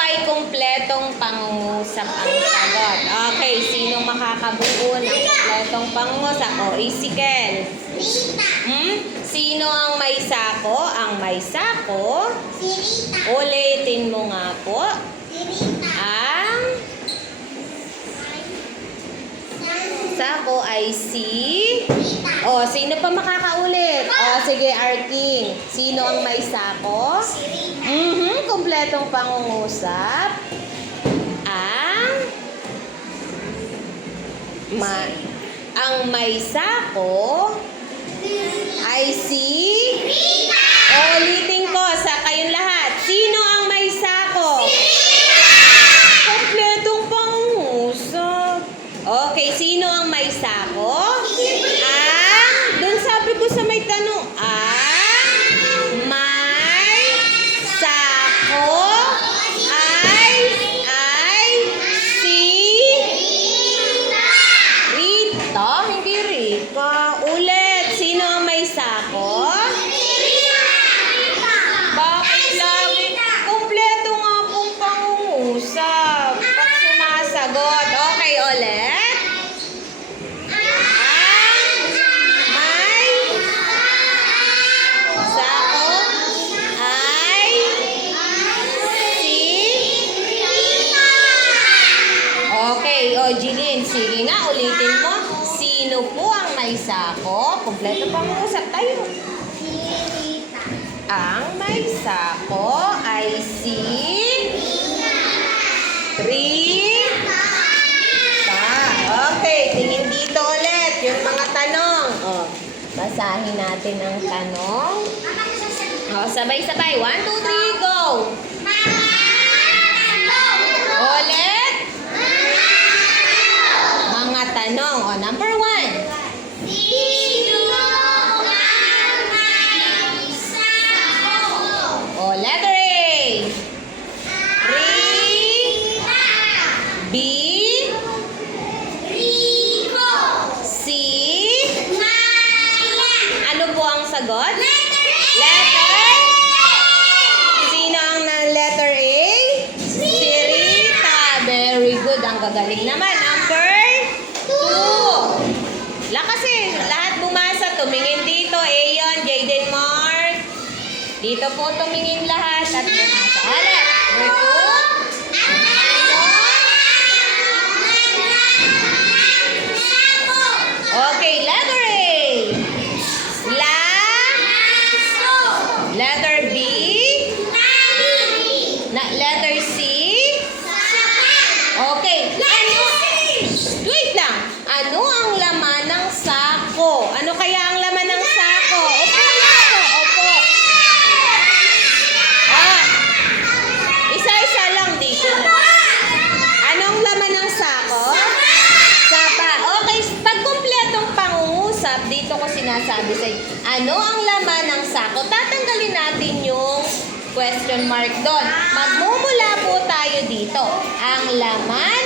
ay kumpletong pangungusap ang sagot? Okay, sino makakabuo ng kumpletong pangungusap? O, Isikel. Sino ang may sako? Ang may sako? Ulitin mo nga po. Ang sako ay si... O, sino pa makakaulit? O, sige, Arkin. Sino ang may sako? Kumpletong pangungusap. Ang may sako ay si... Ulitin ko sa kayong lahat. Sino ang may sako? Kumpletong pangungusap. Okay, sino ang may sako? Doon sabi ko sa may tanong, may sako ay si Rita. Hindi Rita. Ulit, sino ang may sako? Bakit lagi? Kumpleto nga pong pangungusap. Pag sumasagot. Okay, ulit. Jilin, sige nga, ulitin mo. Sino po ang may sako? Kompleto pang usap tayo. Ang may sako ay si Rita. Okay, tingin dito ulit yung mga tanong. Basahin natin ang tanong. Sabay-sabay. 1, 2, 3, go! Ulit. Tanong. Number 1. Sino ang may sako? Letter A. Rita. B. Rico. C. Maya. Ano po ang sagot? Letter A. Sino ang letter A? Si Rita. Very good. Ang gagaling naman. Number 2. Kasi lahat bumasa. Tumingin dito. Ayon, Jaden Mark. Dito po tumingin lahat at bumasa. Ulit. Number 2. Okay, letter A. Letter B. Letter C. Okay. Wait lang. Ano ang laman ng sako? Ano kaya ang laman ng sako? Opo. Isa-isa lang dito. Anong laman ng sako? Sapa. Okay, pag kumpletong pangungusap, dito ko sinasabi sa'yo, ano ang laman ng sako? Tatanggalin natin yung question mark doon. Magmumula po tayo dito. Ang laman